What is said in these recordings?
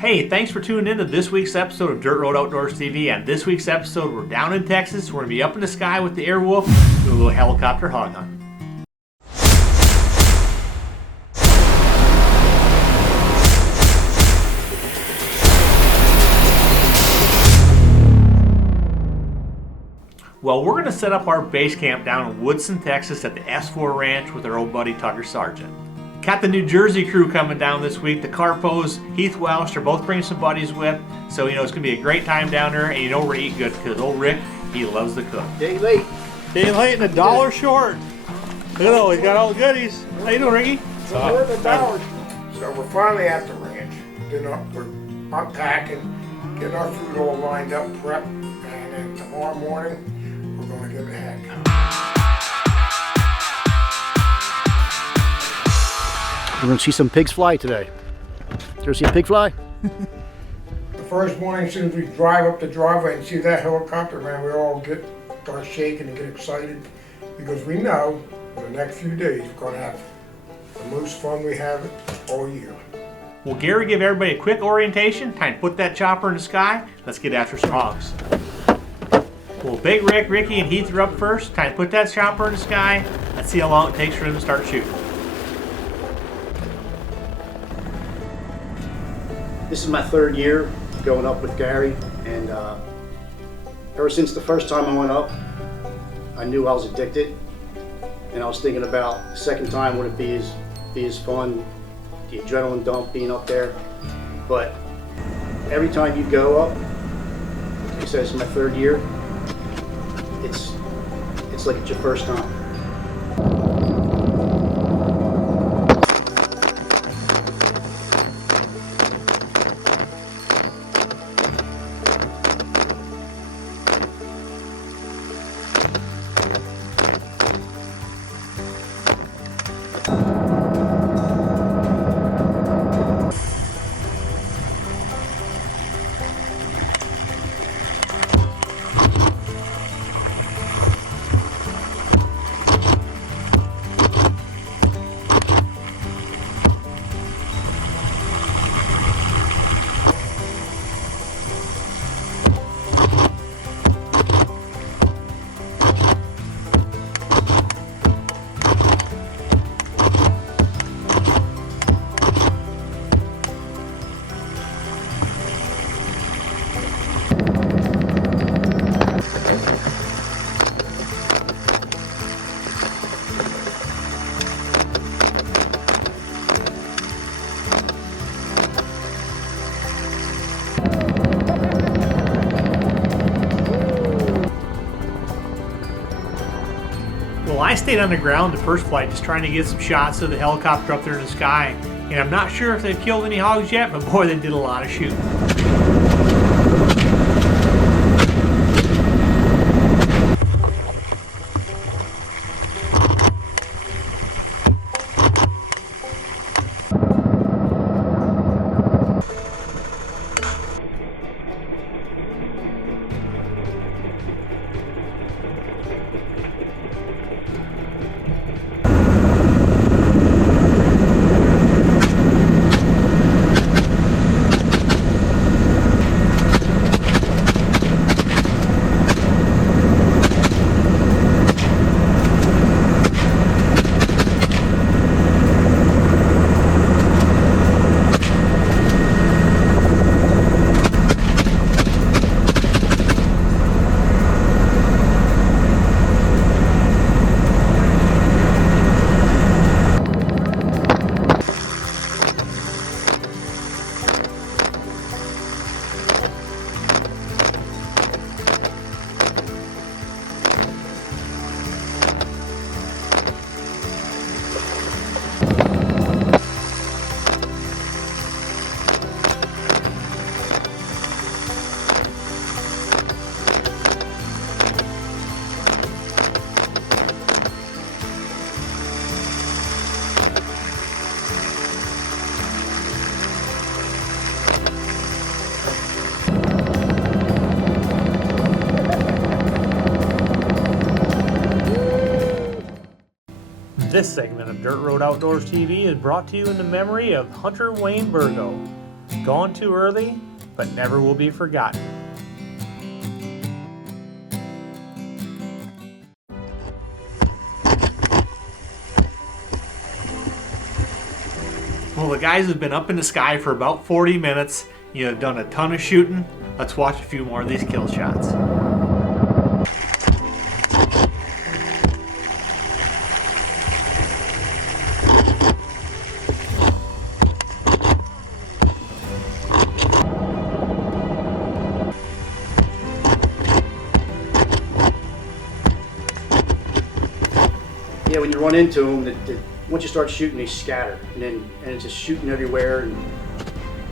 Hey, thanks for tuning in to this week's episode of Dirt Road Outdoors TV. On this week's episode, we're down in Texas. We're going to be up in the sky with the Airwolf, doing a little helicopter hog hunt. Well, we're going to set up our base camp down in Woodson, Texas at the S4 Ranch with our old buddy Tucker Sargent. Got the New Jersey crew coming down this week. The Carpos, Heath Welsh, are both bringing some buddies with. So, it's going to be a great time down there. And we're going to eat good because old Rick, he loves to cook. Day late. Day late and $1 short. Look at that, he's got all the goodies. How you doing, Ricky? So we're finally at the ranch. We're unpacking, getting our food all lined up, prepped. And then tomorrow morning, we're going to get ahead. We're going to see some pigs fly today. Did you ever see a pig fly? The first morning, as soon as we drive up the driveway and see that helicopter, man, we all start shaking and get excited because we know in the next few days we're going to have the most fun we have all year. Well, Gary, give everybody a quick orientation. Time to put that chopper in the sky. Let's get after some hogs. Well, Big Rick, Ricky, and Heath are up first. Time to put that chopper in the sky. Let's see how long it takes for them to start shooting. This is my third year going up with Gary, and ever since the first time I went up, I knew I was addicted, and I was thinking about the second time would it be as fun, the adrenaline dump being up there. But every time you go up, like I said, this is my third year, it's like it's your first time. I stayed on the ground the first flight just trying to get some shots of the helicopter up there in the sky. And I'm not sure if they've killed any hogs yet, but boy, they did a lot of shooting. This segment of Dirt Road Outdoors TV is brought to you in the memory of Hunter Wayne Burgo. Go Gone too early, but never will be forgotten. Well, the guys have been up in the sky for about 40 minutes. You have done a ton of shooting. Let's watch a few more of these kill shots. Yeah, when you run into them, once you start shooting, they scatter, and it's just shooting everywhere, and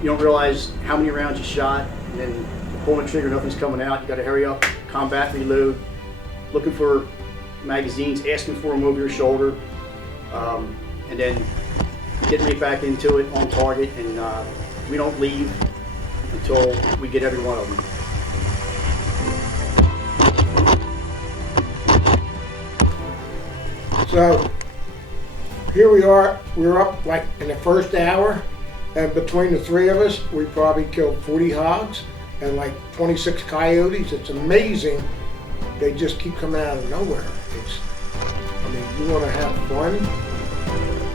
you don't realize how many rounds you shot, and then you pull the trigger, nothing's coming out. You got to hurry up, combat reload, looking for magazines, asking for them over your shoulder, and then getting right back into it on target, and we don't leave until we get every one of them. So here we are, we're up like in the first hour, and between the three of us, we probably killed 40 hogs and like 26 coyotes. It's amazing. They just keep coming out of nowhere. I mean, you want to have fun,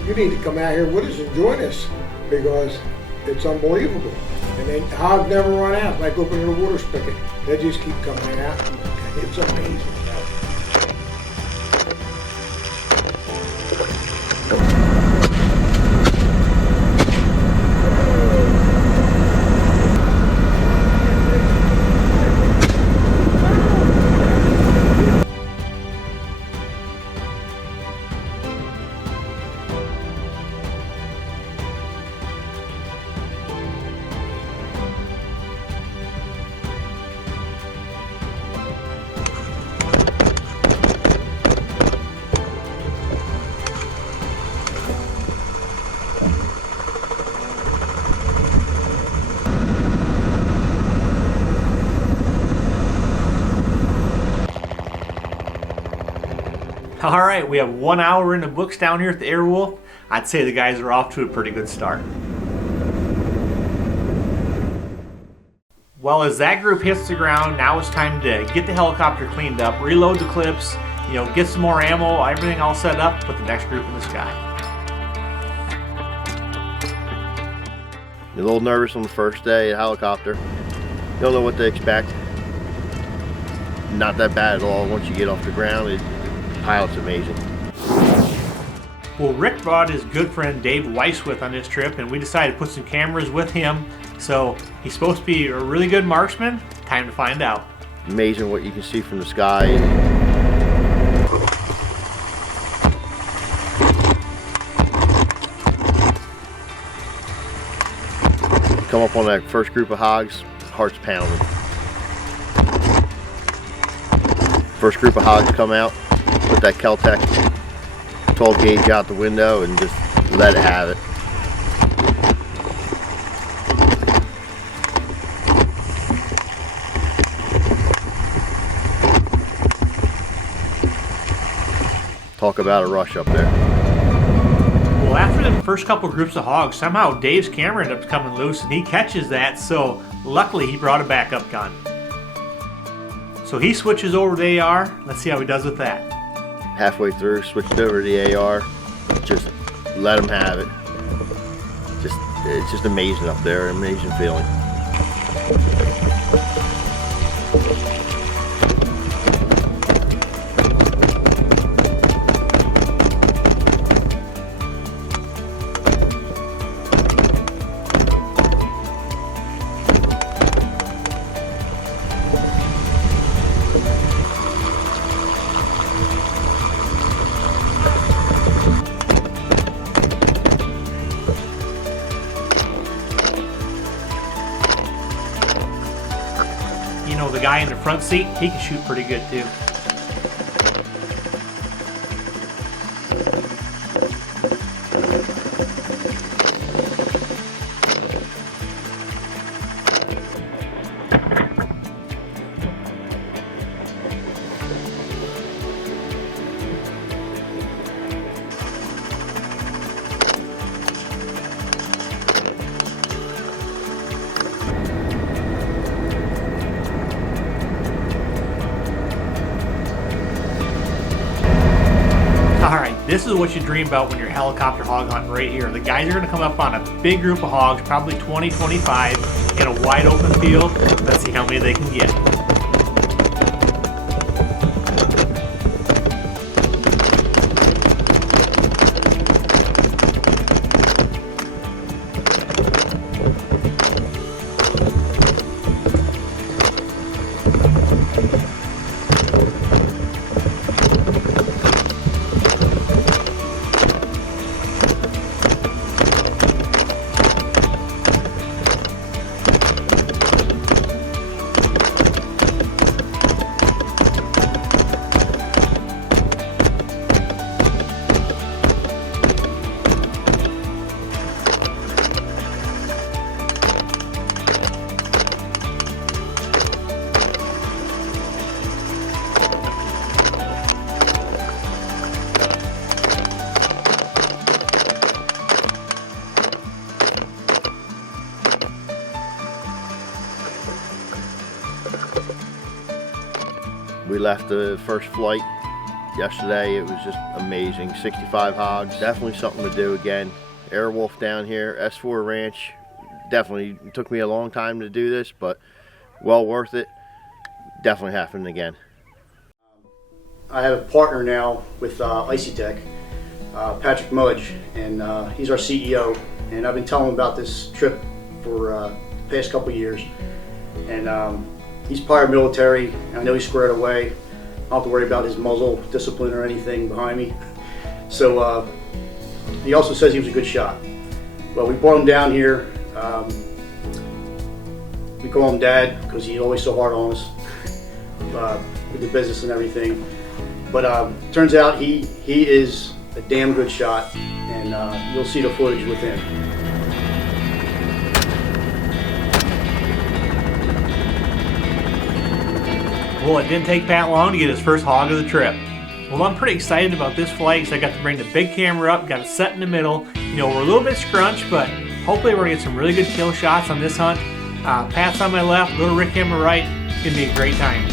you need to come out here with us and join us, because it's unbelievable. And then hogs never run out, like opening a water spigot. They just keep coming out. It's amazing. All right, we have 1 hour in the books down here at the Airwolf. I'd say the guys are off to a pretty good start. Well, as that group hits the ground, now it's time to get the helicopter cleaned up, reload the clips, get some more ammo, everything all set up, put the next group in the sky. You're a little nervous on the first day, helicopter. You don't know what to expect. Not that bad at all once you get off the ground. The pilot's amazing. Well, Rick brought his good friend Dave Weiss with on this trip, and we decided to put some cameras with him. So he's supposed to be a really good marksman. Time to find out. Amazing what you can see from the sky. Come up on that first group of hogs, heart's pounding. First group of hogs come out, put that Kel-Tec 12 gauge out the window and just let it have it. Talk about a rush up there. Well, after the first couple groups of hogs, somehow Dave's camera ended up coming loose and he catches that, so luckily he brought a backup gun. So he switches over to the AR. Let's see how he does with that. Halfway through, switched over to the AR. Just let him have it. It's just amazing up there, amazing feeling. The guy in the front seat, he can shoot pretty good too. This is what you dream about when you're helicopter hog hunting right here. The guys are going to come up on a big group of hogs, probably 20, 25, in a wide open field. Let's see how many they can get. We left the first flight yesterday. It was just amazing. 65 hogs, definitely something to do again. Airwolf down here, S4 Ranch. Definitely took me a long time to do this, but well worth it. Definitely happening again. I have a partner now with Icy Tech, Patrick Mudge, and he's our CEO. And I've been telling him about this trip for the past couple years. And he's prior military. I know he's squared away. I don't have to worry about his muzzle discipline or anything behind me. So he also says he was a good shot. Well, we brought him down here. We call him Dad because he's always so hard on us with the business and everything. But turns out he is a damn good shot, and you'll see the footage with him. Well, it didn't take Pat long to get his first hog of the trip. Well, I'm pretty excited about this flight because I got to bring the big camera up, got it set in the middle. You know, we're a little bit scrunched, but hopefully we're going to get some really good kill shots on this hunt. Pat's on my left, little Ricky on my right. It's going to be a great time.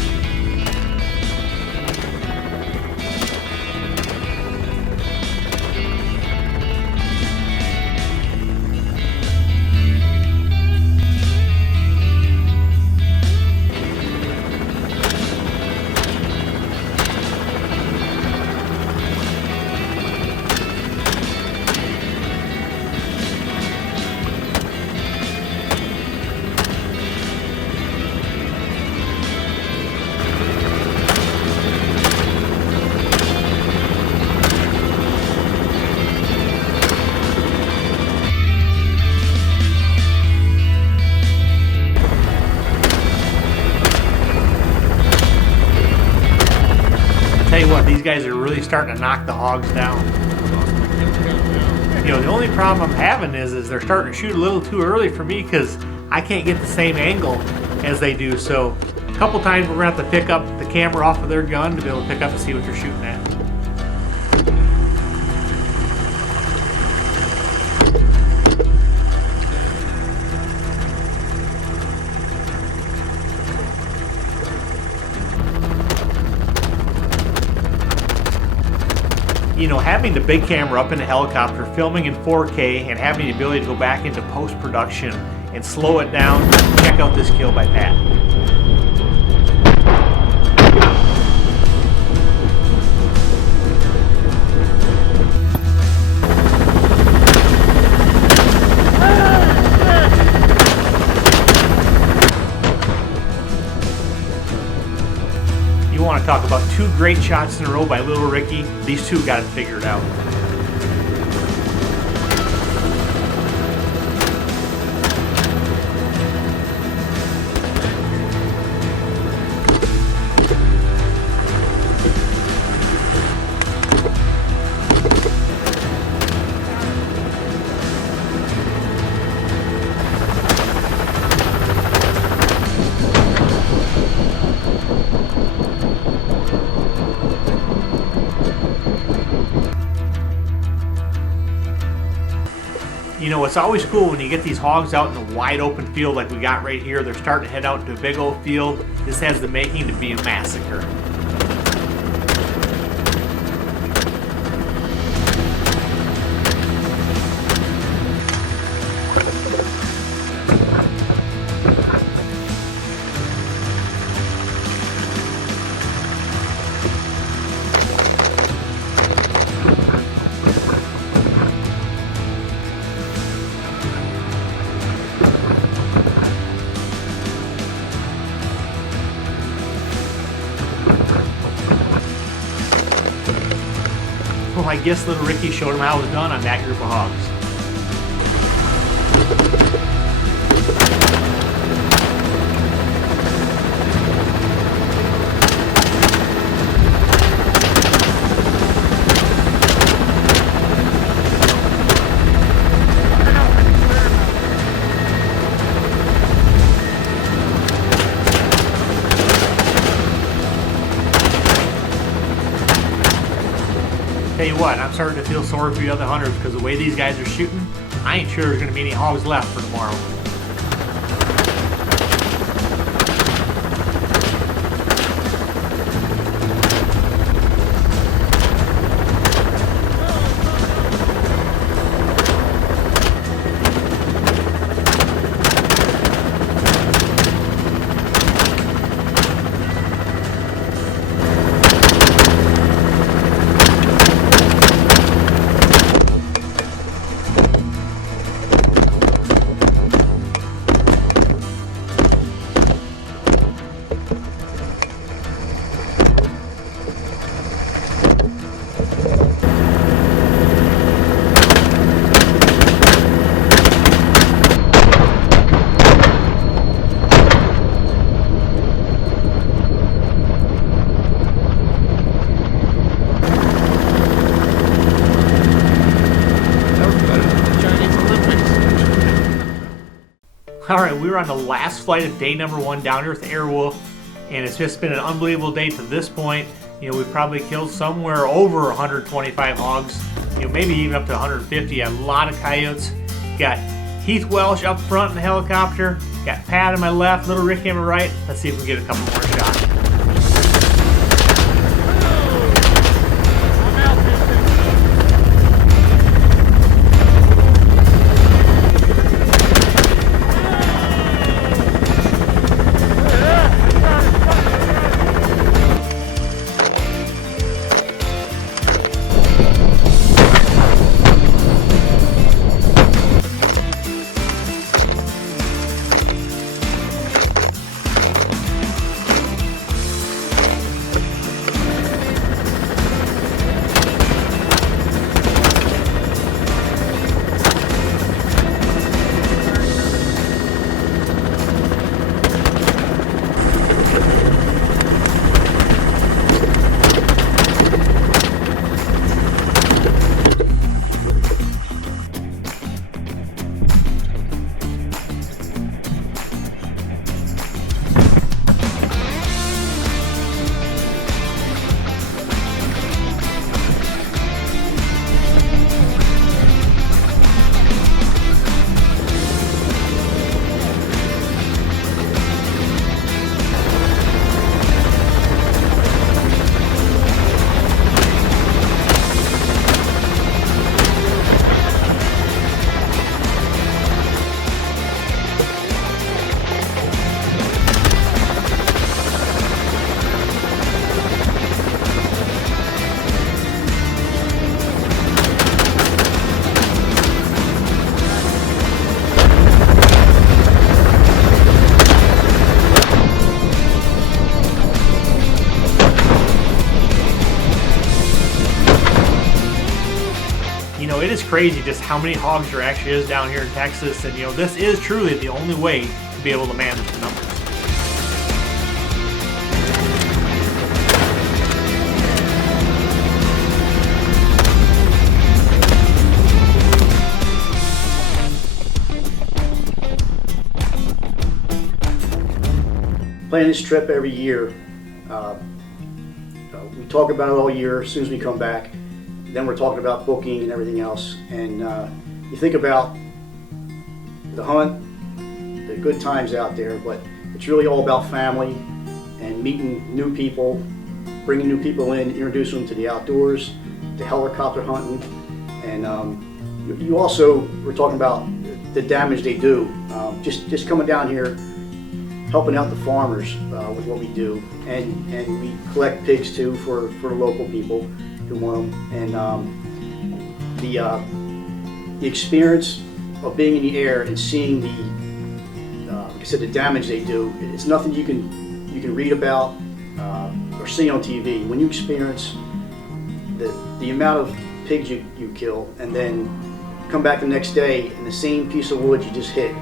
Tell you what, these guys are really starting to knock the hogs down. You know, the only problem I'm having is they're starting to shoot a little too early for me because I can't get the same angle as they do. So a couple times we're going to have to pick up the camera off of their gun to be able to pick up and see what they're shooting at. You know, having the big camera up in the helicopter, filming in 4K, and having the ability to go back into post-production and slow it down, check out this kill by Pat. You want to talk about two great shots in a row by Little Ricky? These two got it figured out. You know, it's always cool when you get these hogs out in a wide open field like we got right here. They're starting to head out into a big old field. This has the making to be a massacre. I guess little Ricky showed him how it was done on that group of hogs. Tell you what, I'm starting to feel sorry for the other hunters because the way these guys are shooting, I ain't sure there's going to be any hogs left for tomorrow. Alright, we were on the last flight of day number 1 down here with Airwolf, and it's just been an unbelievable day to this point. You know, we've probably killed somewhere over 125 hogs, you know, maybe even up to 150. A lot of coyotes. Got Heath Welsh up front in the helicopter, got Pat on my left, little Ricky on my right. Let's see if we can get a couple more shots. It is crazy just how many hogs there actually is down here in Texas, and this is truly the only way to be able to manage the numbers. Plan this trip every year. We talk about it all year as soon as we come back. Then we're talking about booking and everything else. And you think about the hunt, the good times out there, but it's really all about family and meeting new people, bringing new people in, introducing them to the outdoors, to helicopter hunting. And you also, we're talking about the damage they do. Just coming down here, helping out the farmers with what we do, and we collect pigs too for local people who want them. And the experience of being in the air and seeing like I said, the damage they do, it's nothing you can read about or see on TV. When you experience the amount of pigs you kill, and then come back the next day and the same piece of wood you just hit,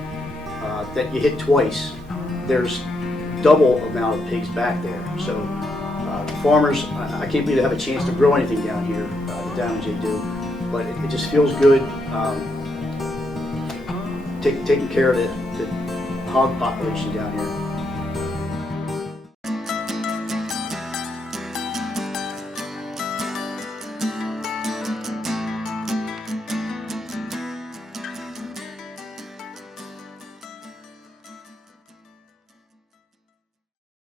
that you hit twice, there's double amount of pigs back there. So farmers, I can't believe they have a chance to grow anything down here, the damage they do, but it just feels good taking care of the hog population down here.